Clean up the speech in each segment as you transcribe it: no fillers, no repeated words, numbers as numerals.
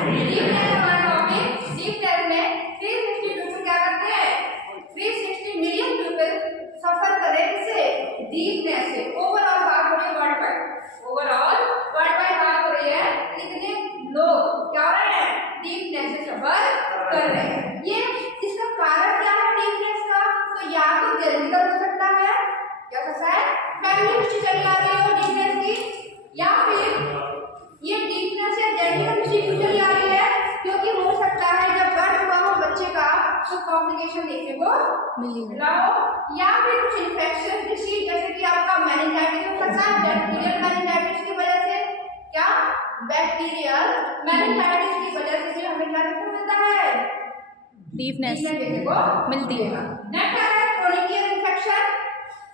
Deepness हमारा topic. Deepness में 360 people क्या करते हैं, 360 मिलियन पीपल सफर कर रहे हैं किससे, डीपनेस से। ओवरऑल बात हो रही है world wide, overall world wide बात हो रही है, कितने लोग क्या हो रहे हैं, डीपनेस से सफर कर रहे हैं। ये इसका कारण क्या है डीपनेस का, तो या तो जेनेटिकल हो सकता है, क्या हो सकता है, फैमिली हिस्ट्री चली आ रही हो डीपनेस की, या फिर ये डीपनेस या जेनेटिकल हिस्ट्री क्यों चली आ रही है, क्योंकि हो सकता है जब बर्थ हुआ हो बच्चे का तो कॉम्प्लिकेशन देखने को मिला हो, या फिर कुछ इन्फेक्शन डिसीज जैसे कि आपका मेनिंजाइटिस हो सकता है, बैक्टीरियल मेनिंजाइटिस की वजह से, क्या बैक्टीरियल मेनिंजाइटिस की वजह से भी हमें क्या देखने को मिलता है, डीपनेस देखने को मिलती है। नेक्स्ट आता है क्रोनिक इन्फेक्शन,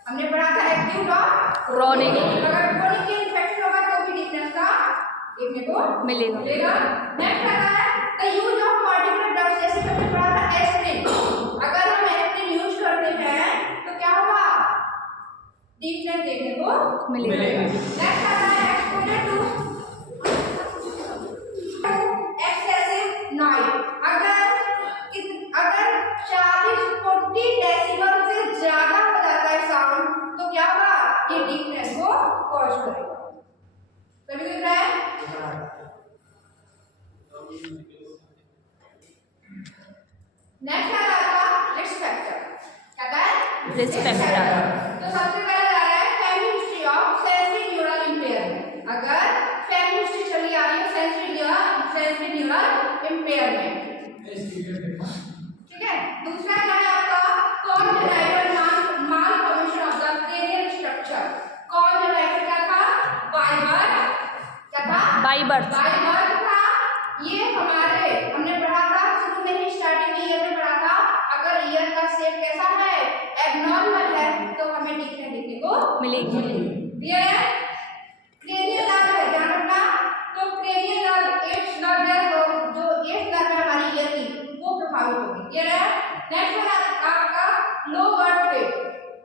हमने पढ़ा था एक्यूट और क्रोनिक, अगर क्रोनिक इन्फेक्शन होगा तो भी डीपनेस का देखने को मिलेगा। नेक्स्ट आता है the use of particular drugs, जैसे कि हमने पढ़ा था एस्पिरिन, अगर हम एस्पिरिन यूज करते हैं तो क्या होगा, डीपनेस देखने को मिलेगा। नेक्स्ट आता है एक्सपोजर टू एक्सेसिव नॉइज, अगर 40-40 डेसिबल से ज्यादा हो जाता है साउंड तो क्या होगा, ये डीपनेस को कॉज करेगा। सभी दिख रहा है। नेक्स्ट आ रहा है रिस्क फैक्टर, क्या है रिस्क फैक्टर। तो सबसे पहला आ रहा है family history of sensory neural impairment, अगर फैमिली हिस्ट्री चली आ रही है सेंसरी न्यूरल इम्पेयरमेंट, ठीक है। दूसरा क्या है आपका congenital malformation of the cranial structure, congenital क्या था, बाय बर्थ, क्या था, बाय बर्थ था। ये हमारे हमने पढ़ा था शुरू में ही, स्टार्टिंग ईयर में पढ़ा था, अगर ईयर का शेप कैसा है, एबनॉर्मल है, तो हमें डीपनेस देखने को मिलेगी। क्लियर है। क्रेनियल नर्व है, ध्यान रखना, तो क्रेनियल नर्व 8 नर्व है, जो 8 नर्व है हमारी ईयर की, वो प्रभावित होगी। क्लियर है। नेक्स्ट है आपका लो बर्थ वेट,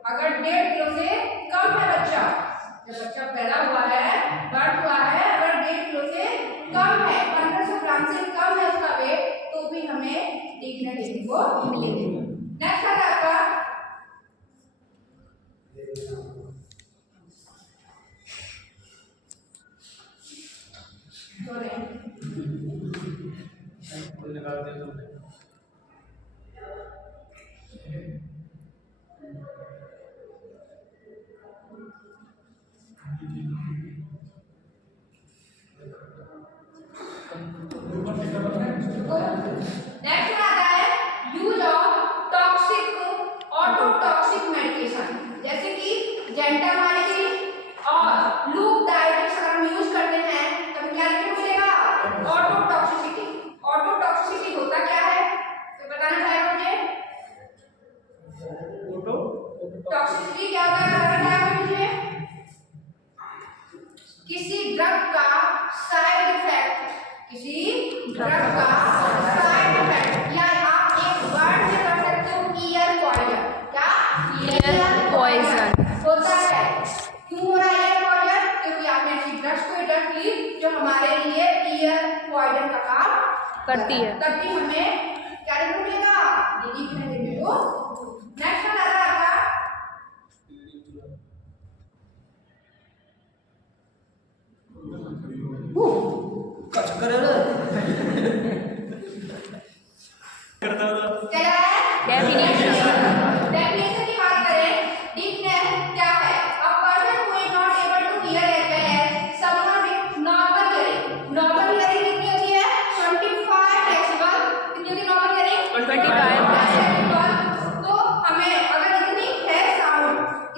अगर 1.5 किलो से कम है बच्चा, जब बच्चा पैदा हुआ है, बर्थ हुआ है, अगर 1.5 किलो से कम है, 1500 ग्राम से कम है उसका वेट, तो भी हमें डीपनेस देखने को मिलेगी। नेक्स्ट है आपका नेक्स्ट आता है use of toxic ototoxic medication, जैसे कि जेंटामाइसिन और लूप डायरेक्ट्स अगर हम यूज करते हैं तो क्या देखने को मिलेगा, ऑटोटॉक्सिसिटी। ऑटोटॉक्सिसिटी होता क्या है तो बताना चाहेगा मुझे, टॉक्सिसिटी क्या होता है बताना चाहेगा मुझे, किसी ड्रग का साइड इफेक्ट, किसी ड्रग का साइड इफेक्ट, या आप एक वर्ड से कर सकते हो ईयर पॉइजन, क्या ईयर पॉइजन होता है। क्यों हो रहा है ईयर पॉइजन, क्योंकि आपने ऐसी ड्रग्स को ड्रग ली जो हमारे लिए ईयर पॉइजन का काम करती है, तभी हमें क्या देखने को मिलेगा, डीपनेस देखने को। नेक्स्ट आ रहा है आपका डेफिनेशन की बात करें, डीपनेस क्या है, a person who is not able to hear as well as someone with normal hearing. Normal hearing कितनी होती है, 25 डेसिबल, कितनी होती है नॉर्मल हियरिंग, 25 डेसिबल। तो हमें अगर इतनी है साउंड,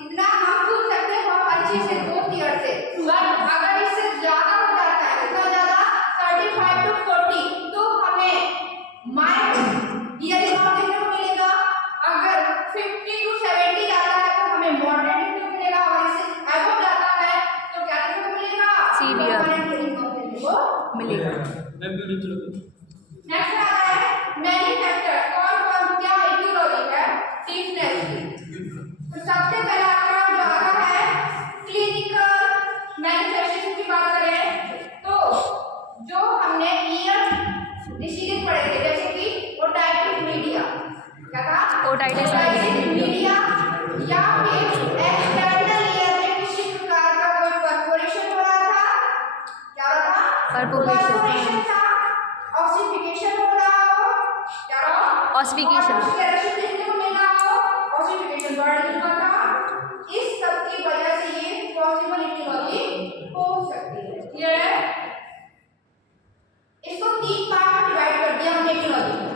इतना हम सुन सकते हैं बहुत अच्छे से 2 ईयर से, बट अगर इससे ज्यादा हो जाता है, कितना ज्यादा, 35 to 40, तो हमें माइल्ड हियरिंग लॉस देखने को मिलेगा। अगर 50 to 70 जाता है तो हमें मॉडरेट देखने को मिलेगा, और इससे अबव जाता है तो क्या देखने को मिलेगा, सीवियर हियरिंग लॉस देखने को मिलेगा। नेक्स्ट आता है मैनी फैक्टर्स, कौन-कौन क्या इटियोलॉजी है डीपनेस की। तो सबसे पहला आपका जो आता है क्लिनिकल मैनिफेस्टेशन की बात करें तो जो हमने ईयर डिसीडेड पढ़े थे, जैसे कि ओटाइटिस मीडिया। क्या था? Otitis media. या फिर एक्सटर्नल ईयर में किसी प्रकार का कोई परफोरेशन हो रहा था। क्या हो रहा था? परफोरेशन था। ऑसिफिकेशन हो रहा हो। क्या हो? ऑसिफिकेशन देखने को मिल रहा हो। ऑसिफिकेशन वर्ड लिखा था। इस सब की वजह से ये पॉसिबल इटियोलॉजी हो सकती है। क्लियर है? इसको 3 पार्ट में डिवाइड कर दिया हमने इटियोलॉजी को।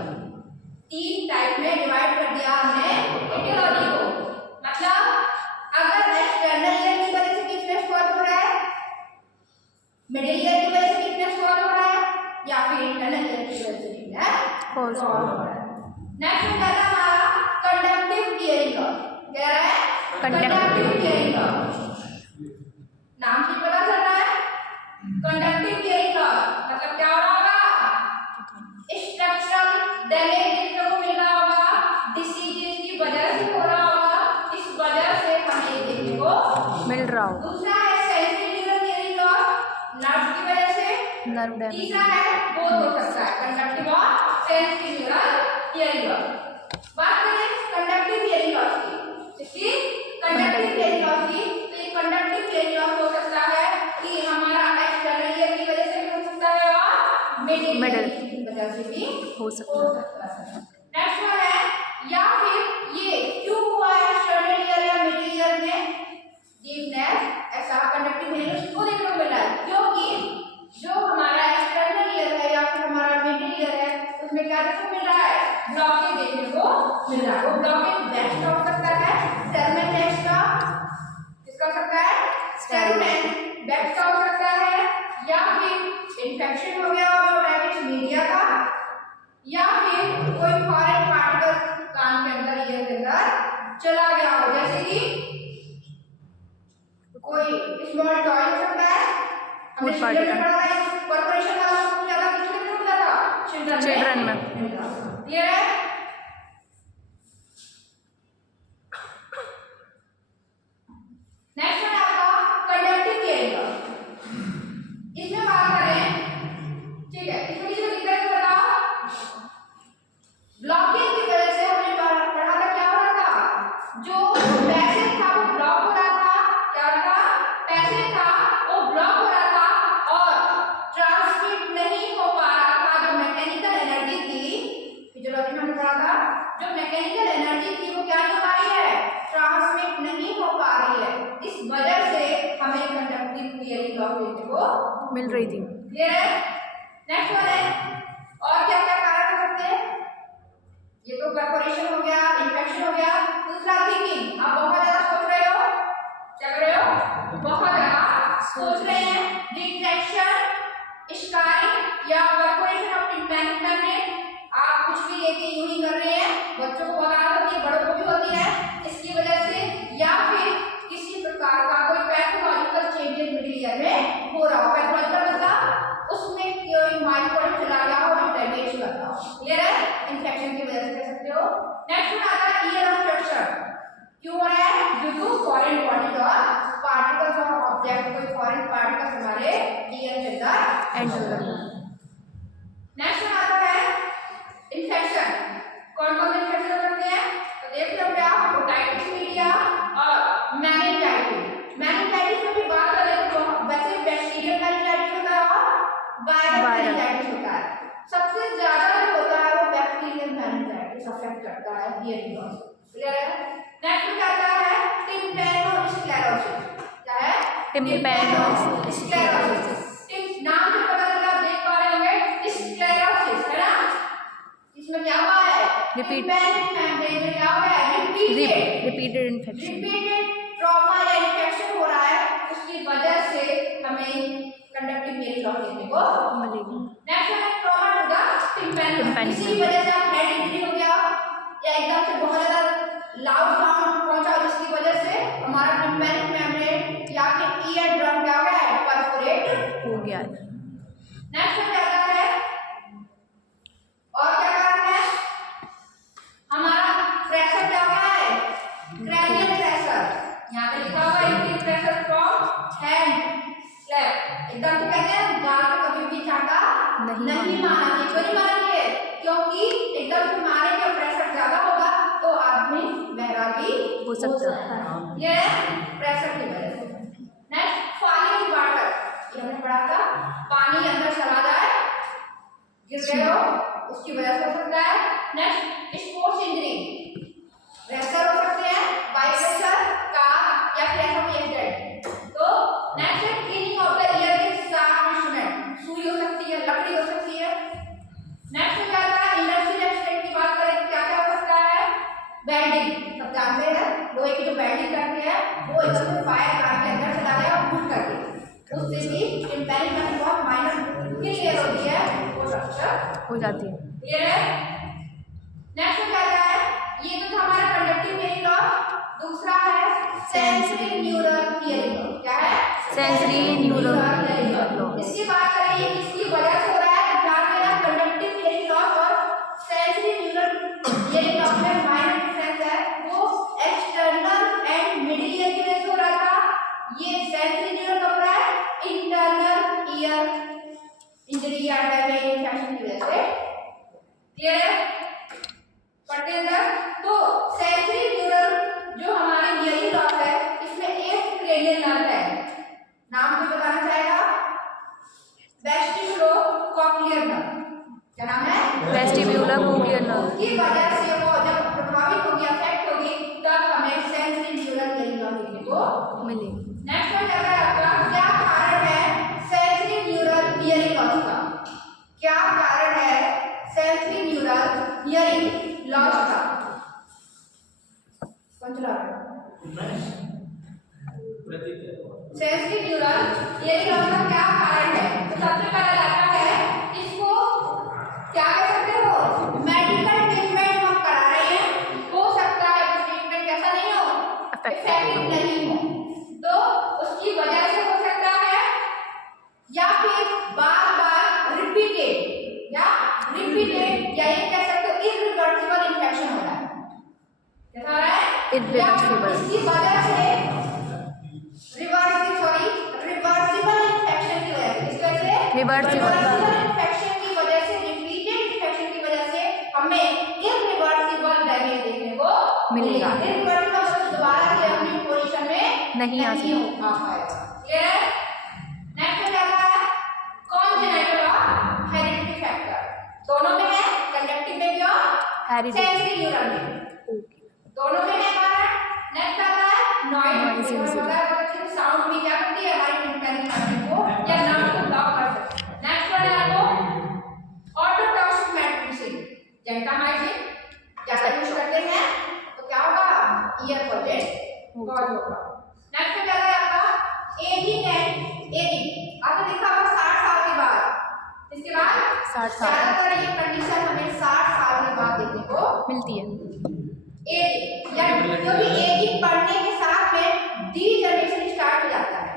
3 टाइप में डिवाइड कर दिया हमने इटियोलॉजी को। मतलब अगर एक्सटर्नल ईयर की वजह से वीकनेस कॉज हो रहा है, मिडिल ईयर की वजह से वीकनेस कॉज हो रहा है, या फिर इंटरनल ईयर की वजह से वीकनेस कॉज हो रहा है। नेक्स्ट होता है हमारा कंडक्टिव हियरिंग लॉस। क्या है? Conductive hearing loss. नाम से पता चल रहा है कंडक्टिव हियरिंग लॉस मतलब क्या हो रहा होगा? स्ट्रक्चरल डैमेज देखने को मिल रहा होगा, डिसीजेज की वजह से हो रहा होगा, इस वजह से हमें देखने को मिल रहा हो। दूसरा है सेंसिटिव हियरिंग लॉस, नर्व की वजह से। Nerve damage. तीसरा है बोथ हो सकता है, कंडक्टिव और सेंसिटिव हियरिंग लॉस। बात करें कंडक्टिव हियरिंग लॉस की, इसकी कंडक्टिव हियरिंग लॉस की, तो ये कंडक्टिव हियरिंग लॉस हो सकता है कि हमारा एक्सटर्नल ईयर की वजह से भी हो सकता है और मिडिल ईयर की वजह से भी हो सकता है। नेक्स्ट वन है या फिर ये क्यों हुआ एक्सटर्नल ईयर या मिडिल ईयर में डीपनेस, ऐसा कंडक्टिव हियरिंग लॉस क्यों देखने को मिल रहा है? क्योंकि जो हमारा एक्सटर्नल ईयर है या फिर हमारा मिडिल ईयर है उसमें क्या देखने को मिल रहा है? ब्लॉकेज देखने को मिल रहा है। वो ब्लॉकेज नेक्स्ट हो सकता है सेगमेंट नेक्स्ट का, किसका हो सकता है? सेगमेंट बैक्स का हो सकता है, या फिर इन्फेक्शन हो गया होगा ओटाइटिस मीडिया का, या फिर कोई फॉरेन पार्टिकल कान के अंदर ईयर के अंदर चला गया हो, जैसे कि कोई स्मॉल टॉय हो सकता है। हमने चिल्ड्रन में पढ़ा था परफोरेशन वाला सबसे ज्यादा किसमें मिलता था? चिल्ड्रन में। क्लियर है? नेक्स्ट है आपका कंडक्टिव हियरिंग लॉस। इसमें बात करें, ठीक है, इसमें किसी को दिक्कत है बताओ? ब्लॉकेज की वजह से हमने पढ़ा था क्या हो रहा था? जो पैसेज था वो ब्लॉक हो रहा था। क्या हो रहा था? पैसेज था वो ब्लॉक हो रहा था और ट्रांसमिट नहीं हो पा रहा था। जो मैकेनिकल एनर्जी थी, फिजियोलॉजी में हमने पढ़ा था, जो मैकेनिकल एनर्जी थी वो क्या नहीं हो पा रही है? ट्रांसमिट नहीं हो पा रही है। इस वजह से हमें कंडक्टिव हियरिंग लॉस देखने को मिल रही थी। क्लियर है? नेक्स्ट वन है और क्या क्या कारण हो सकते हैं? ये तो परफोरेशन हो गया, इन्फेक्शन हो गया। दूसरा थिंकिंग, आप बहुत ज्यादा सोच रहे हो। क्या कर रहे हो? बहुत ज्यादा सोच रहे हैं। रिट्रैक्शन, स्कारिंग या परफोरेशन ऑफ टिम्पैनिक मेम्ब्रेन, आप कुछ भी लेके यूं ही कर रहे हैं, बच्चों को बहुत आदत होती है, बड़ों को भी होती है, इसकी वजह से, या फिर किसी प्रकार का कोई पैथोलॉजिकल चेंजेस मिडिल ईयर में हो रहा हो। पैथोलॉजिकल मतलब उसमें कोई माइक्रोब चला गया हो, डैमेज हुआ था। क्लियर है? इन्फेक्शन की वजह से कह सकते हो। नेक्स्ट में आता है ईयर ऑब्स्ट्रक्शन। क्यों हो रहा है? ड्यू टू फॉरेन बॉडीज और पार्टिकल्स और ऑब्जेक्ट, कोई फॉरेन पार्टिकल्स हमारे ईयर के अंदर एंटर कर रहे हैं। नेक्स्ट में आता है इन्फेक्शन। कौन कौन से इन्फेक्शन हो सकते हैं? तो देख लो आप, ओटाइटिस मीडिया और मेनिंजाइटिस। मेनिंजाइटिस में भी बात करें तो वैसे बैक्टीरियल मेनिंजाइटिस होता है और वायरल मेनिंजाइटिस होता है। सबसे ज्यादा जो होता है वो बैक्टीरियल मेनिंजाइटिस अफेक्ट करता है हियरिंग लॉस। क्लियर है? नेक्स्ट क्या आता है? टिम्पैनोस्क्लेरोसिस। क्या है? टिम्पैनोस्क्लेरोसिस। नाम से पता चला, आप देख पा रहे होंगे स्क्लेरोसिस है ना? इसमें क्या हुआ है? टिम्पैनिक मेम्ब्रेन में क्या हुआ है? रिपीटेड इन्फेक्शन, रिपीटेड ट्रॉमा या इन्फेक्शन हो रहा है, उसकी वजह से हमें कंडक्टिव हियरिंग लॉस देखने को मिलेगी। नेक्स्ट है ट्रॉमा टू द टिम्पैनिक। इसी वजह से आप हेड इंजरी हो गया या एकदम से बहुत ज्यादा लाउड साउंड पहुंचा, जिसकी वजह से हमारा टिम्पैनिक मेम्ब्रेन या फिर ईयर ड्रम क्या हो गया है? परफोरेट हो गया है। नेक्स्ट में क्या आता है? और क्या कारण है? हमारा प्रेशर क्या हो गया है? Cranial pressure. यहाँ पे लिखा हुआ है increase pressure from hand slap. एकदम से कहते हैं गाल को कभी भी चाटा नहीं मारना चाहिए। क्यों नहीं मारना चाहिए? क्योंकि एकदम से मारेंगे प्रेशर ज्यादा होगा तो आदमी बहरा भी हो सकता है। ये प्रेशर की वजह से। नेक्स्ट फॉलिंग वाटर, ये हमने पढ़ा था, पानी अंदर चला जाए, गिर गए हो, उसकी वजह से हो सकता है। नेक्स्ट स्पोर्ट्स इंजरी, रेसर हो सकते हैं, बाइक रेसर, कार या फिर ऐसा कोई एक्सीडेंट। तो नेक्स्ट है cleaning of the year with sharp instrument, सुई हो सकती है, लकड़ी हो सकती है। नेक्स्ट हो जाता है इंडस्ट्रियल एक्सीडेंट की बात करें तो क्या क्या हो सकता है? वेल्डिंग, सब जानते हैं लोहे की जो वेल्डिंग करते हैं वो एकदम से फायर कार के अंदर चला गया और फूट कर दी, उससे भी इंपैक्ट में बहुत माइनर क्लियर होती है, वो रप्चर हो जाती है। क्लियर है? नेक्स्ट हो जाता है, ये तो था हमारा कंडक्टिव हियरिंग लॉस। दूसरा है सेंसरी न्यूरल हियरिंग लॉस। क्या है? Sensory neural hearing loss. इसकी बात करें ये किसकी वजह से हो रहा है? ध्यान देना, कंडक्टिव हियरिंग लॉस और सेंसरी न्यूरल हियरिंग लॉस में माइनर डिफरेंस है। वो एक्सटर्नल एंड मिडिल ईयर की वजह से हो रहा था, ये सेंसरी न्यूरल कब रहा है? इंटरनल ईयर इंजरी या डैमेज इन्फेक्शन की वजह से। क्लियर है? पढ़ते हैं सर। तो सेंसरी न्यूरल जो हमारा हियरिंग लॉस है इसमें एक क्रेनियल नर्व है, नाम भी बताना चाहेगा? वेस्टिबुलो कॉक्लियर नर्व। क्या नाम है? Vestibular cochlear nerve. उसकी वजह से वो जब प्रभावित होगी, अफेक्ट होगी, तब हमें सेंसरी न्यूरल हियरिंग लॉस देखने को मिलेगी। नेक्स्ट हो जाता है आपका, क्या कारण है सेंसरी न्यूरल हियरिंग लॉस का? क्या कारण है सेंसरी न्यूरल हियरिंग लॉस का? कौन चला रहा है? सेंसरी न्यूरल हियरिंग लॉस का क्या कारण है? तो सबसे पहला आता है, इसको क्या कह सकते हो? मेडिकल ट्रीटमेंट हम करा रहे हैं, हो सकता है वो ट्रीटमेंट कैसा नहीं हो, इफेक्टिव नहीं हो, तो उसकी वजह से हो सकता है, या फिर बार बार रिपीटेड या ये कह सकते हो इरिवर्सिबल इन्फेक्शन हो रहा है। कैसा हो रहा है? Irreversible। इसकी वजह से रिवर्सिबल इन्फेक्शन की वजह से, इस वजह से रिवर्सिबल इन्फेक्शन की वजह से, रिपीटेड इन्फेक्शन की वजह से हमें इरिवर्सिबल डैमेज देखने को मिलेगा। इरिवर्सिबल दोबारा से अपनी पोजीशन में नहीं आ पाएगा। क्लियर है? नेक्स्ट हो जाता है कॉन्जेनिटल और हेरिडिटरी फैक्टर, दोनों में है, कंडक्टिव में भी और सेंसरी न्यूरल में, दोनों में है हमारा। नेक्स्ट आता है नॉइज, साउंड भी क्या करती है हमारी टिम्पैनिक नर्व को या नर्व को ब्लॉक कर सकती है। नेक्स्ट वाला आपको ऑटोटॉक्सिक मेडिसिन, जेंटामाइसिन ज्यादा यूज करते हैं तो क्या होगा? ईयर प्रोजेक्ट कॉज होगा। नेक्स्ट हो जाता है आपका एजिंग एंड एजिंग, आपने देखा होगा 60 साल के बाद, इसके बाद 60 साल ज्यादातर ये कंडीशन हमें 60 साल के बाद देखने को मिलती है। एजिंग या क्योंकि एजिंग बढ़ने के साथ में डीजनरेशन स्टार्ट हो जाता है,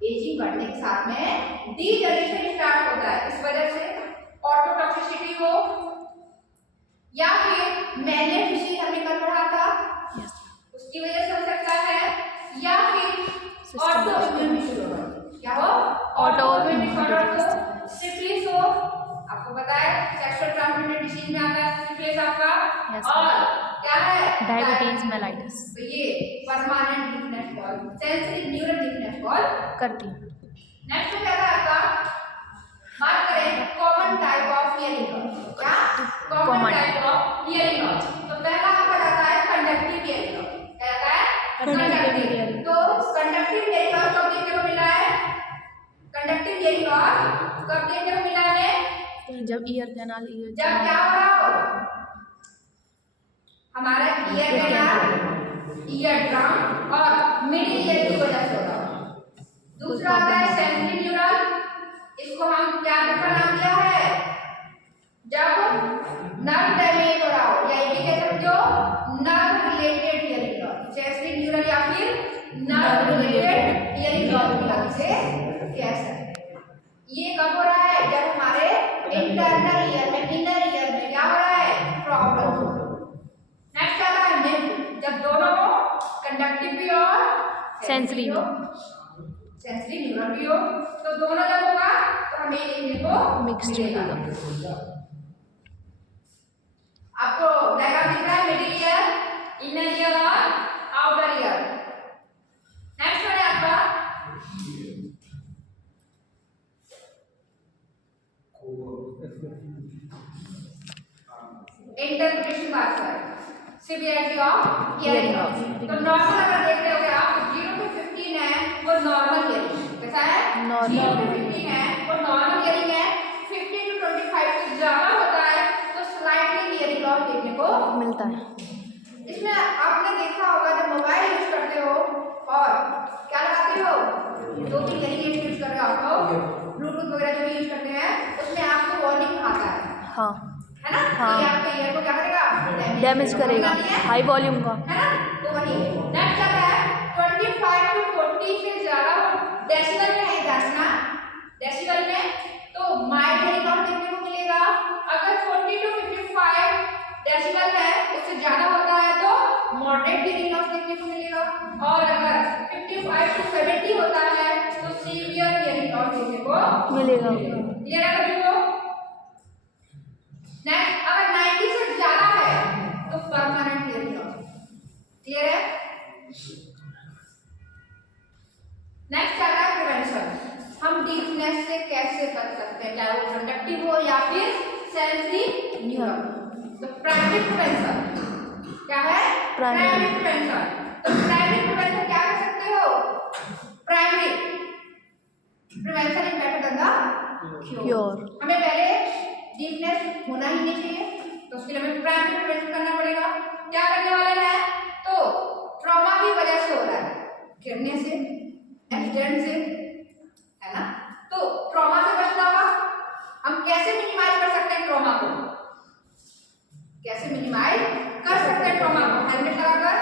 एजिंग बढ़ने के साथ में डीजनरेशन स्टार्ट होता है, इस वजह से ऑटोटॉक्सिसिटी हो या फिर मैलेट डिसीज हमने कल पढ़ा था उसकी वजह से हो सकता है, या फिर ऑटोइम्यून डिसऑर्डर, क्या हो? ऑटोइम्यून डिसऑर्डर हो, सिफिलिस हो, आपको पता है सेक्सुअल ट्रांसमिटेड डिसीज में आता है सिफिलिस आपका, और क्या है? डायबिटीज मेलाइटिस, तो ये permanent weakness call, sensory neural weakness call करती। नेक्स्ट हो जाता है आपका, बात करें common type of hearing loss. क्या? Common type of hearing loss. तो पहला आपका जाता है कंडक्टिव हियरिंग लॉस। क्या जाता है? कंडक्टिव। तो कंडक्टिव हियरिंग लॉस कब देखने को मिला है? कंडक्टिव हियरिंग लॉस कब देखने को मिला है? जब ईयर कैनाल जब क्या हो रहा हो? हमारा ईयर कैनाल, ईयर ड्रम और मिडिल ईयर की वजह से हो रहा हो। दूसरा आता है सेंसरी न्यूरल, इसको हम क्या नाम दिया है? जब नर्व डैमेज हो रहा हो, या ये भी कह सकते हो nerve related hearing loss, sensory neural या फिर नर्व रिलेटेड हियरिंग लॉस की वजह से कह सकते हैं। ये कब हो रहा है? जब हमारे इंटरनल ईयर में, इनर ईयर में क्या हो रहा है? प्रॉब्लम हो रहा है। नेक्स्ट आता है मिड, जब दोनों हो, कंडक्टिव भी और सेंसरी न्यूरल भी हो, तो दोनों जब होगा तो हमें देखने को मिक्स्ड मिलेगा। मिलेगा। आपको डायग्राम दिख रहा है, मिडिल ईयर, इनर ईयर और आउटर ईयर। नेक्स्ट है आपका इंटरप्रिटेशन बात करें, सीवियरिटी ऑफ हियरिंग लॉस। तो नॉर्मल अगर देख रहे हो आप 0 to 15 है वो नॉर्मल हियरिंग, कैसा है? 0 to 15 है वो नॉर्मल हियरिंग है। 15 to 25 से ज्यादा होता है तो स्लाइटली हियरिंग लॉस देखने को मिलता है। इसमें आपने देखा होगा जब मोबाइल यूज करते हो और क्या लगाते हो, जो भी हियरिंग एड यूज कर रहे हो आप ब्लूटूथ वगैरह जो भी यूज करते हैं उसमें आपको वार्निंग आता है, हाँ है ना? हाँ। ये आपके ईयर को क्या करेगा? डैमेज करेगा, हाई वॉल्यूम का, है ना? तो वही नेक्स्ट आता है 25 to 40 से ज्यादा डेसिबल में है जानना, डेसिबल में तो माइल्ड हियरिंग लॉस देखने को मिलेगा। अगर 40 to 55 डेसिबल है उससे ज्यादा होता है तो मॉडरेट हियरिंग लॉस देखने को मिलेगा, और अगर 55 to 70 होता है तो सीवियर हियरिंग लॉस देखने को मिलेगा। क्लियर है सभी को? नेक्स्ट अगर 90 से ज्यादा है तो परमानेंट हियरिंग लॉस, क्लियर है? नेक्स्ट आता है प्रिवेंशन। हम डीफनेस से कैसे बच सकते हैं, चाहे वो कंडक्टिव हो या फिर सेंसरी न्यूरल। तो प्राइमरी प्रिवेंशन क्या है? Primary prevention. तो प्राइमरी प्रिवेंशन क्या कर सकते हो? Primary prevention is better than the cure. हमें पहले डीफनेस होना ही नहीं चाहिए तो उसके लिए हमें प्राइमरी प्रिवेंशन करना पड़ेगा। क्या करने वाले हैं? तो ट्रॉमा की वजह से हो रहा है, गिरने से, एक्सीडेंट से, है ना? तो ट्रॉमा से बचना होगा। हम कैसे मिनिमाइज कर सकते हैं ट्रॉमा को? कैसे मिनिमाइज कर सकते हैं ट्रॉमा को? हेलमेट लगाकर,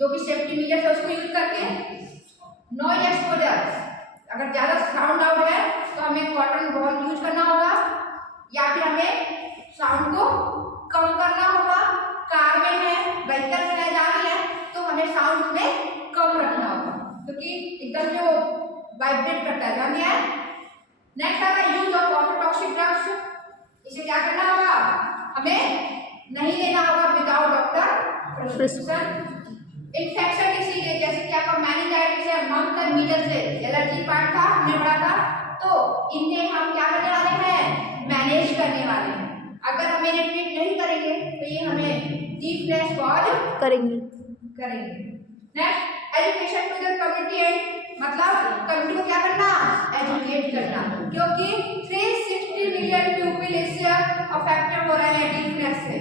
जो भी सेफ्टी मेजर्स है उसको यूज करके, नॉइज एक्सपोजर, अगर ज्यादा साउंड आउट है तो हमें कॉटन बॉल यूज करना होगा, या फिर हमें साउंड को कम करना होगा। कार में है, व्हीकल में है, जहाँ भी है तो हमें साउंड में कम रखना होगा क्योंकि एकदम जो वाइब्रेट करता है, ध्यान दिया है? नेक्स्ट आता है यूज ऑफ ऑटोटॉक्सिक ड्रग्स। इसे क्या करना होगा? हमें नहीं लेना होगा without doctor prescription. Infection disease जैसे कि आपका मेनिंजाइटिस है, मम्स एंड मीजल्स से एलर्जी पार्ट था हमने पढ़ा था, तो इन्हें हम क्या करने वाले हैं? मैनेज करने वाले हैं। अगर हम इन्हें ट्रीट नहीं करेंगे तो ये हमें डीफनेस कॉज करेंगे। Next education to the community and, मतलब कम्युनिटी को क्या करना? एजुकेट करना, क्योंकि 360 मिलियन पीपल इससे अफेक्टेड हो रहे हैं डीफनेस से।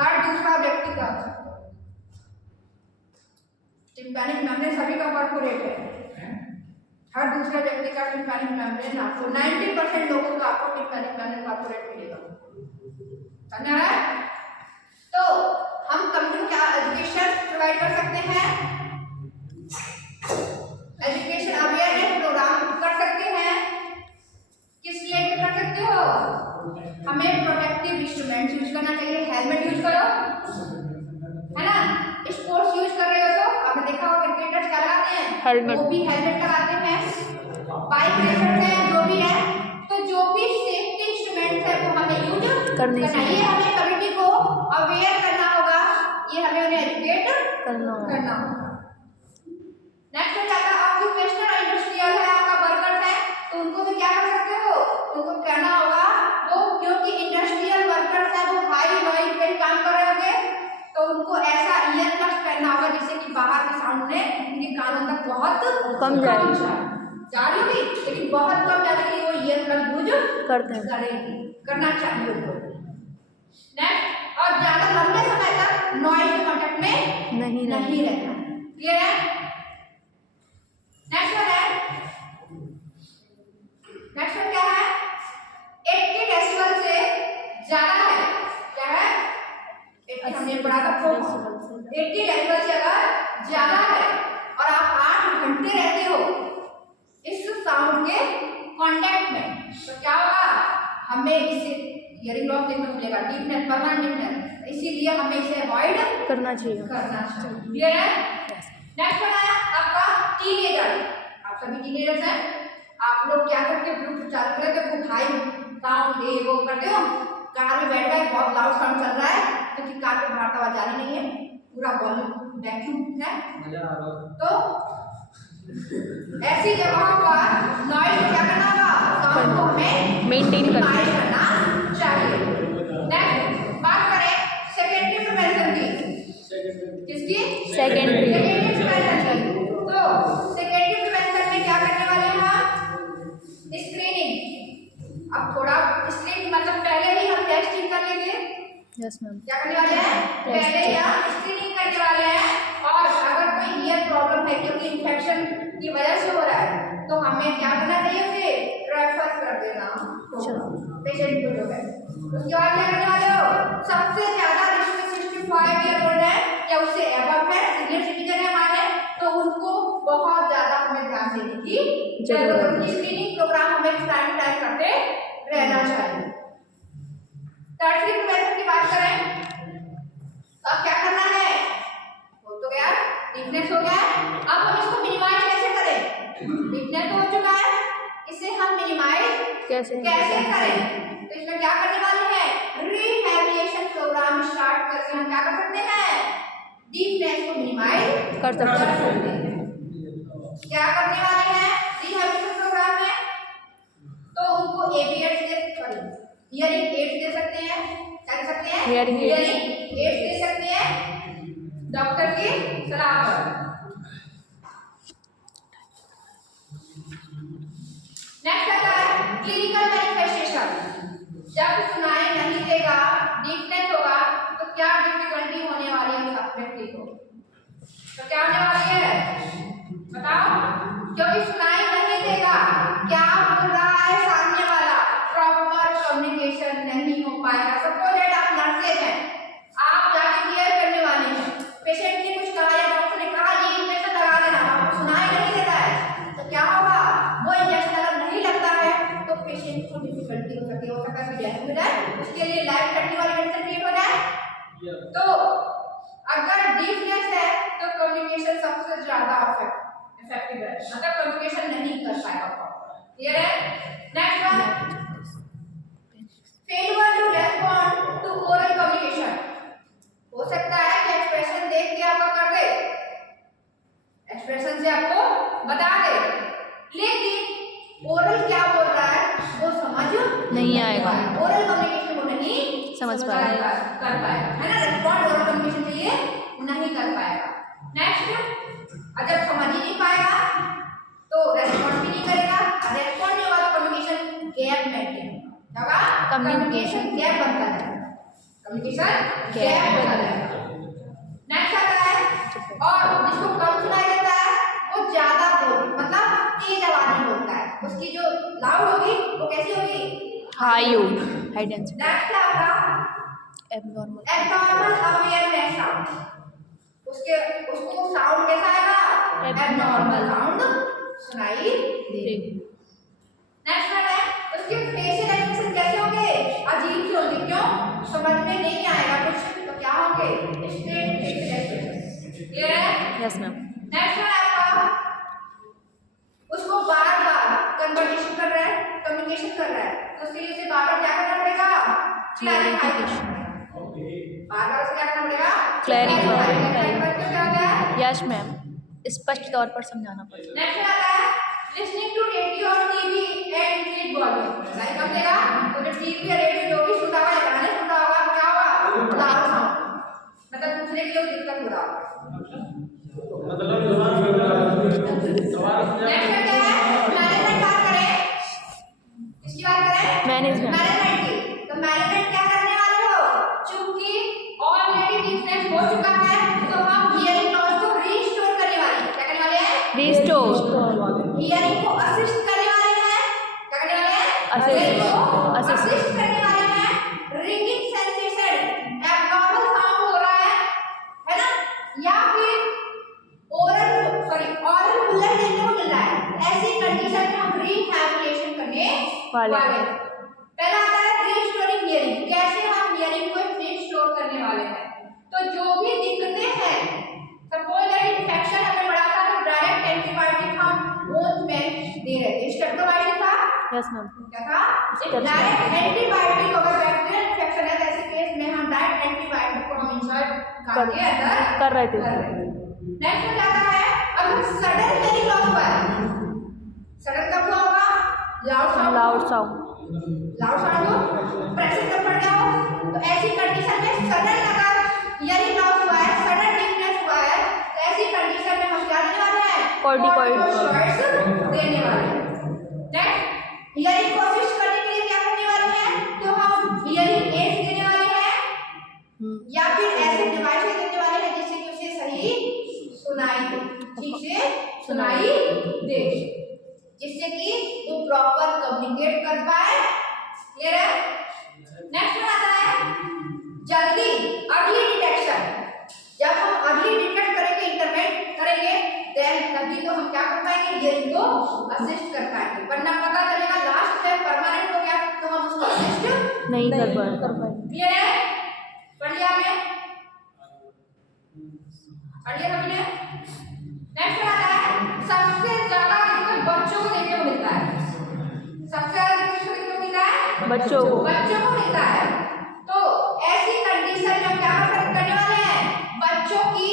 हर दूसरा व्यक्ति का टिम्पैनिक मेम्ब्रेन सभी का कॉर्पोरेट है, हर दूसरा व्यक्ति का टिम्पैनिक मेम्ब्रेन आपको 90% लोगों का आपको टिम्पैनिक मेम्ब्रेन कॉर्पोरेट मिलेगा, समझा है? तो हम कम्युनिटी क्या एजुकेशन प्रोवाइड कर सकते हैं? एजुकेशन अवेयरनेस प्रोग्राम कर सकते हैं। किस रिलेटेड कर सकते हो? हमें प्रोटेक्टिव इंस्ट्रूमेंट्स यूज करना चाहिए, हेलमेट यूज करो, है ना? स्पोर्ट्स यूज कर रहे हो तो आपने देखा होगा क्रिकेटर्स क्या लगाते हैं? हेलमेट। वो भी हेलमेट लगाते हैं। बाइक रेसर्स है, जो भी है, तो जो भी सेफ्टी इंस्ट्रूमेंट्स है वो हमें यूज करना चाहिए। हमें कम्युनिटी को अवेयर करना होगा, ये हमें उन्हें एजुकेट करना होगा। नेक्स्ट हो जाता है ऑक्यूपेशनल और इंडस्ट्रियल है, आपका वर्कर्स है तो उनको भी क्या कर सकते हो? उनको कहना होगा वो, क्योंकि इंडस्ट्रियल वर्कर्स है वो हाई नॉइज पे काम कर रहे होंगे तो उनको ऐसा ईयर प्लस पहनना होगा जिससे कि बाहर के साउंड में उनके कानों तक बहुत कम जा रही होगी, लेकिन बहुत कम जाने के लिए वो ईयर प्लस यूज करेंगे, करना चाहिए उनको। नेक्स्ट, और ज्यादा लंबे समय तक नॉइज के कांटेक्ट में नहीं रहना, क्लियर है? नेक्स्ट वन क्या है? 80 डेसिबल से ज्यादा है, क्या है? 80 हमने पढ़ा था, 80 डेसिबल से अगर ज्यादा है और आप 8 घंटे रहते हो इस साउंड के कांटेक्ट में तो क्या होगा? हमें इससे हियरिंग लॉस देखने को मिलेगा, डीफनेस, परमानेंट डीफनेस, इसीलिए हमें इसे अवॉइड करना चाहिए। क्लियर है? नेक्स्ट वन आया आपका टीनेजर। आप सभी टीनेजर्स हैं, आप लोग क्या करते हो, ब्लूटूथ चालू करके खूब हाई साउंड ये वो करते हो, कार में बैठ गए बहुत लाउड साउंड चल रहा है क्योंकि कार में बाहर आवाज आ रही नहीं है, पूरा वॉल्यूम वैक्यूम है, तो ऐसी जगहों पर नॉइज को क्या करना होगा, साउंड को हमें मेंटेन करना चाहिए। नेक्स्ट बात करें सेकेंडरी प्रिवेंशन की, किसकी, सेकेंडरी प्रिवेंशन की। तो सेकेंडरी प्रिवेंशन में क्या करने वाले हैं हम, स्क्रीनिंग। अब थोड़ा स्क्रीनिंग मतलब पहले ही हम टेस्टिंग कर लेंगे, यस मैम, क्या करने वाले हैं, पहले ही हम स्क्रीनिंग करने वाले हैं। और अगर कोई ईयर प्रॉब्लम है क्योंकि इन्फेक्शन की वजह से हो रहा है तो हमें क्या करना चाहिए, उसे रेफर कर देना पेशेंट को जो है। उसके बाद क्या करने वाले हो, सबसे ज्यादा रिस्क 65 ईयर ओल्ड है या उससे एबव है, सीनियर सिटीजन है हमारे, तो उनको बहुत ज्यादा हमें ध्यान देने की जरूरत है। उनकी स्क्रीनिंग प्रोग्राम हमें टाइम टाइम करते रहना चाहिए। टर्शरी प्रिवेंशन की बात करें तो अब क्या करना है, हो तो गया, वीकनेस हो गया, अब हम इसको मिनिमाइज कैसे करें, वीकनेस तो हो चुका है, इसे हम मिनिमाइज कैसे करें, तो इसमें क्या करने वाले हैं, रिहैबिलिटेशन प्रोग्राम स्टार्ट करके हम क्या कर सकते हैं, वीकनेस को मिनिमाइज कर सकते हैं। क्या करने वाले हैं रिहैबिलिटेशन प्रोग्राम में, तो उनको एबीएस हियरिंग एड्स दे सकते हैं, क्या दे सकते हैं, हियरिंग एड्स दे सकते हैं डॉक्टर की सलाह पर। नेक्स्ट आता है क्लिनिकल मैनिफेस्टेशन। जब सुनाई नहीं देगा, डीफनेस होगा, तो क्या डिफिकल्टी होने वाली है उस व्यक्ति को, तो क्या होने वाली है बताओ, क्योंकि सुनाई नहीं देगा, क्या बोल रहा है सामने वाला, प्रॉपर कम्युनिकेशन नहीं हो पाएगा। सपोज दैट आप नर्सेज हैं, आप जाके केयर करने वाले हैं, पेशेंट ने कुछ कहा या डॉक्टर ने कहा ये इंजेक्शन लगा देना, आपको सुनाई नहीं देता है, तो क्या होगा, वो इंजेक्शन अगर नहीं लगता है तो पेशेंट को डिफिकल्टी हो सकती है, कि डेथ हो जाए, उसके लिए लाइफ थ्रेटनिंग वाली कंडीशन क्रिएट हो जाए। तो अगर डीफनेस है तो कम्युनिकेशन सबसे ज्यादा इफेक्टिव है, मतलब कम्युनिकेशन नहीं कर पाएगा। क्लियर है। Next one, failure to respond to oral communication. हो सकता है कि एक्सप्रेशन देख के आपको कर दे, एक्सप्रेशन से आपको बता दे, लेकिन ओरल क्या बोल रहा है वो समझ नहीं आएगा, ओरल कम्युनिकेशन वो नहीं समझ पाएगा, कर पाएगा, है ना, रेस्पॉन्ड ओरल कम्युनिकेशन के लिए नहीं कर पाएगा। नेक्स्ट, अगर समझ ही नहीं पाएगा तो रेस्पॉन्ड भी नहीं करेगा, रेस्पॉन्ड नहीं होगा तो कम्युनिकेशन गैप मेंटेन होगा, कम्युनिकेशन गैप बनता है, कम्युनिकेशन गैप बनता है। नेक्स्ट आता है, और जिसको कम सुनाई देता है वो ज्यादा मतलब तेज आवाज में बोलता है, उसकी जो लाउड होगी वो कैसी होगी, हाई हाई डेंसिटी। नेक्स्ट आपका एब्नॉर्मल अवेयरनेस साउंड, उसको साउंड कैसा आएगा, एब्नॉर्मल साउंड सुनाई देगी। नेक्स्ट है उसके फेशियल एक्सप्रेशन कैसे होंगे, अजीब से होंगे, क्यों, समझ में नहीं आएगा कुछ, तो क्या होंगे, स्ट्रेट फेशियल एक्सप्रेशन। क्लियर है, यस मैम। नेक्स्ट है आपका, उसको बार-बार कन्वर्सेशन कर रहा है, कम्युनिकेशन कर रहा है, तो उसके लिए उसे बार-बार क्या करना पड़ेगा, क्लैरिफिकेशन, बार-बार उसे क्या करना पड़ेगा, क्लैरिफाई। यस मैम, स्पष्ट तौर पर समझाना पड़ेगा। नेक्स्ट आता है लिसनिंग टू रेडियो और TV and increase volume. Like कब देगा, तो जो टीवी या रेडियो जो भी सुनता होगा या गाने सुनता होगा क्या होगा, लाउड साउंड, मतलब दूसरे के लिए दिक्कत हो रहा है। नेक्स्ट क्या है, मैनेजमेंट बात करें, किसकी बात करें, मैनेजमेंट की। तो मैनेजमेंट क्या करने वाले हो, चूंकि ऑलरेडी डिफरेंस हो चुका है तो हम हियरिंग लॉस को रीस्टोर करने वाले हैं, क्या करने वाले हैं, रीस्टोर, हियरिंग को असिस्ट करने वाले हैं, क्या करने वाले हैं, असिस्ट करने वाले हैं। रिंगिंग सेंसेशन, एब्नॉर्मल साउंड हो रहा है ना, या फिर ऑरल बुलेट देखने को मिल रहा है, ऐसी कंडीशन में हम रिहैबिलिटेशन करने वाले हैं। पहला आता है रीस्टोरिंग हियरिंग, कैसे हम हियरिंग को रीस्टोर करने वाले हैं। तो जो भी दिक्कतें हैं, सपोज दैट इन्फेक्शन हमें बढ़ा था तो डायरेक्ट एंटीबायोटिक हम बोन में दे रहे थे, स्टेप्टोमाइसिन यस मैम। क्या था? डायरेक्ट एंटीबायोटिक अगर बैक्टीरियल इन्फेक्शन है ऐसे केस में हम डायरेक्ट एंटीबायोटिक को हम इंसर्ट करके अंदर कर रहे थे। नेक्स्ट हो जाता है अगर सडन हेयरिंग लॉस हुआ है, सडन कब हुआ होगा? Loud sound, loud sound, loud sound हो, प्रेशर कम बढ़ गया हो, तो ऐसी कंडीशन में सडन अगर हियरिंग लॉस हुआ है, सडन डिफनेस हुआ है, तो ऐसी कंडीशन में हम क्या देने वाले हैं? कॉर्टिकॉइड्स देने वाले हैं। नेक्स्ट हियरिंग कोशिश करने के लिए क्या करने वाले हैं? तो हम हियरिंग एड्स देने वाले हैं या फिर ऐसे डिवाइसेस देने वाले हैं जिससे कि उसे सही सुनाई दे, ठीक से सुनाई दे, जिससे कि वो प्रॉपर कम्युनिकेट कर पाए। क्लियर है? नेक्स्ट आता है जल्दी अर्ली डिटेक्शन। जब हम अर्ली डिटेक्ट करेंगे, इंटरवेंट करेंगे, देन तभी तो हम क्या कर पाएंगे? हियरिंग को असिस्ट कर पाएंगे, वरना पता चलेगा लास्ट में परमानेंट हो गया तो हम उसको असिस्ट नहीं कर पाएंगे। क्लियर है? पढ़ लिया हमने? पढ़ लिया हमने? नेक्स्ट आता है सबसे ज्यादा दिक्कत बच्चों को देखने को मिलता है। सबसे ज्यादा दिक्कत किसको देखने को मिलता है? बच्चों को मिलता है। तो ऐसी कंडीशन में क्या करने वाले हैं? बच्चों की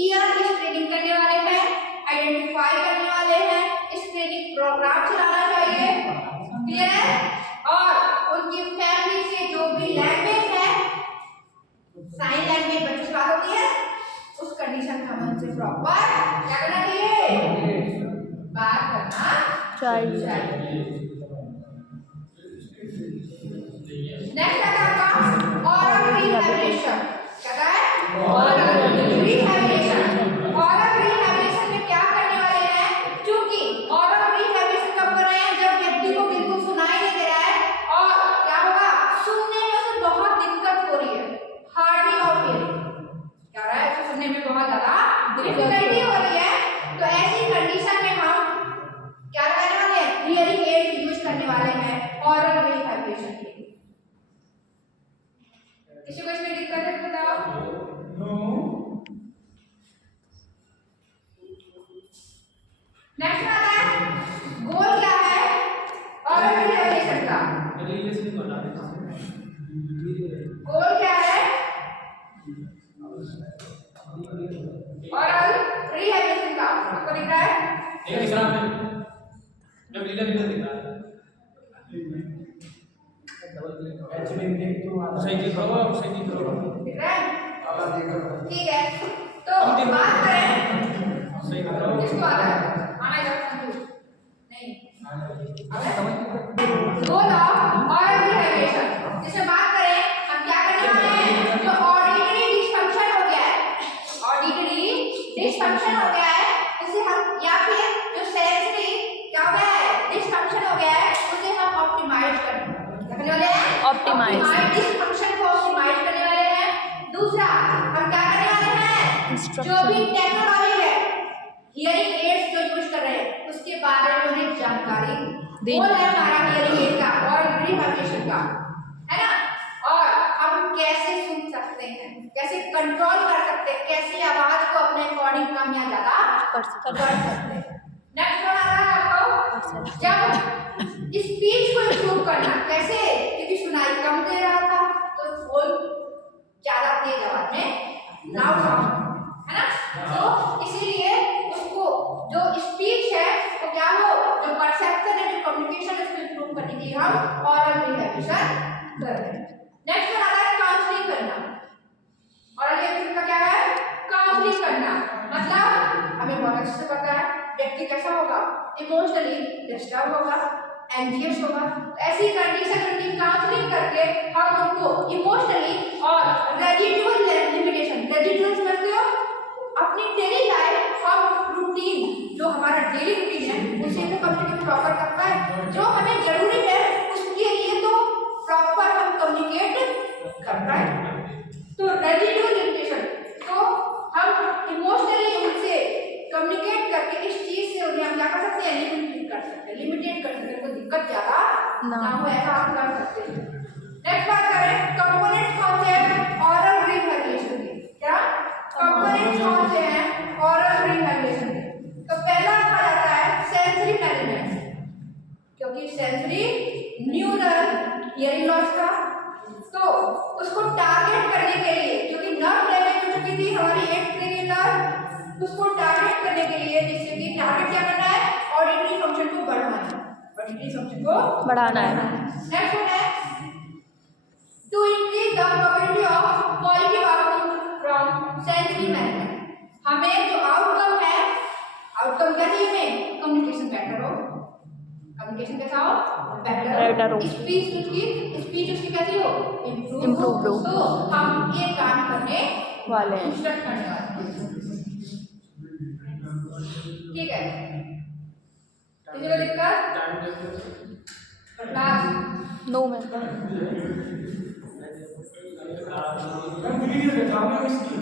ईयर स्क्रीनिंग करने वाले हैं, आइडेंटिफाई करने वाले हैं, स्क्रीनिंग प्रोग्राम चलाना चाहिए। क्लियर है? और उनकी फैमिली से जो भी लैंग्वेज है, साइन लैंग्वेज बच्चों से बात होती है, उस कंडीशन में हम उनसे प्रॉपर क्या करना चाहिए? बात करना चाहिए। नेक्स्ट आता है आपका ऑरल रिहैबिलिटेशन। क्या है? ऑरल रिहैबिलिटेशन। ऑरल रिहैबिलिटेशन में क्या करने वाले हैं? क्योंकि ऑरल रिहैबिलिटेशन कब कर रहे हैं? जब व्यक्ति को बिल्कुल सुनाई नहीं दे रहा है और क्या होगा? सुनने में उसे बहुत दिक्कत हो रही है, हार्डिंग ऑफ हियरिंग क्या रहा है? सुनने में बहुत ज्यादा डिफिकल्टी हो रही है, तो ऐसी कंडीशन में हम क्या करने वाले हैं? हियरिंग एड यूज करने वाले हैं ऑरल रिहैबिलिटेशन के लिए। किसी को इसमें दिक्कत है तो बताओ। नेक्स्ट आता है गोल क्या है ऑरल रिहैबिलिटेशन का? गोल क्या है ऑरल रिहैबिलिटेशन का? आपको दिख रहा है? दिख रहा है जब लीडर दिख रहा है सही दिख रहा है, सही दिख रहा है, दिख रहा है? ठीक है, तो बात करें सही दिख रहा है। किसको आता है? आना जरा समझो नहीं गोल ऑफ ऑरल रिहैबिलिटेशन जिसे बात करें हम क्या करने वाले हैं? जो ऑडिटरी डिसफंक्शन हो गया है, ऑडिटरी डिसफंक्शन हो गया है, उसे हम या फिर जो सेंसरी क्या हो गया है? डिसफंक्शन हो गया है, उसे हम ऑप्टिमाइज करने वाले हैं। ऑप्टिमाइज डिसफंक्शन को ऑप्टिमाइज करने वाले हैं। दूसरा हम क्या करने वाले हैं? जो भी टेक्नोलॉजी है हियरिंग एड्स जो यूज कर रहे हैं उसके बारे में उन्हें जानकारी वो है हमारा हियरिंग एड का और रिहैबिलिटेशन का, है ना? और हम कैसे सुन सकते हैं, कैसे कंट्रोल कर सकते हैं, कैसे आवाज को अपने अकॉर्डिंग कम या ज्यादा कर सकते हैं। नेक्स्ट वन आता है आपको जब स्पीच को इंप्रूव करना। कैसे? क्योंकि सुनाई कम दे रहा था तो बोल ज्यादा तेज आवाज में लाउड साउंड, है ना? तो इसीलिए उसको जो स्पीच है वो क्या हो, जो परसेप्शन है, जो कम्युनिकेशन है उसको इंप्रूव करने के लिए हम ऑरल रिहैबिलिटेशन कर रहे हैं। नेक्स्ट वन आता है काउंसलिंग करना। ऑरल रिहैबिलिटेशन का क्या है? काउंसलिंग करना। मतलब हमें बहुत अच्छे से पता है व्यक्ति कैसा होगा, इमोशनली डिस्टर्ब होगा, एंग्जियस होगा, ऐसी कंडीशन में काउंसलिंग करके हम उनको इमोशनली और रेजिडुअल लिमिटेशन, रेजिडुअल समझते हो? अपनी डेली लाइफ और रूटीन जो हमारा डेली रूटीन है उसी को कम्युनिकेट प्रॉपर कर पाए, जो हमें जरूरी है उसके लिए तो प्रॉपर हम कम्युनिकेट कर पाए। तो रेजिडुअल लिमिटेशन, तो हम इमोशनली उनसे कम्युनिकेट करके इस चीज से उन्हें हम क्या कर सकते हैं? लिमिटेड कर सकते हैं, लिमिटेड कर सकते हैं, कोई दिक्कत ज्यादा ना हो, ऐसा हम कर सकते हैं। नेक्स्ट बात करें कंपोनेंट्स कौन से हैं ऑरल रिहैबिलिटेशन के? क्या कंपोनेंट्स कौन से हैं ऑरल रिहैबिलिटेशन के? तो पहला आ जाता है सेंसरी एलिमेंट्स, क्योंकि सेंसरी तो उसको टारगेट करने के लिए, क्योंकि नर्व डैमेज हो चुकी थी हमारी 8th क्रेनियल नर्व, उसको टारगेट करने के लिए, जिससे कि टारगेट क्या करना है, ऑडिटरी फंक्शन को बढ़ाना है, ऑडिटरी फंक्शन को बढ़ाना है। नेक्स्ट वन है to increase the probability of positive outcome from sensory management. हमें जो आउटकम है, आउटकम क्या चाहिए हमें, कम्युनिकेशन बेटर हो, कम्युनिकेशन कैसा हो, बेटर हो, स्पीच उसकी कैसी हो, Improved हो। तो हम ये काम करने वाले हैं। इंस्ट्रक्ट करने वाले हैं। ठीक है, किसी को दिक्कत, क्लास नो मैम। मैं वीडियो दिखाऊंगा इसकी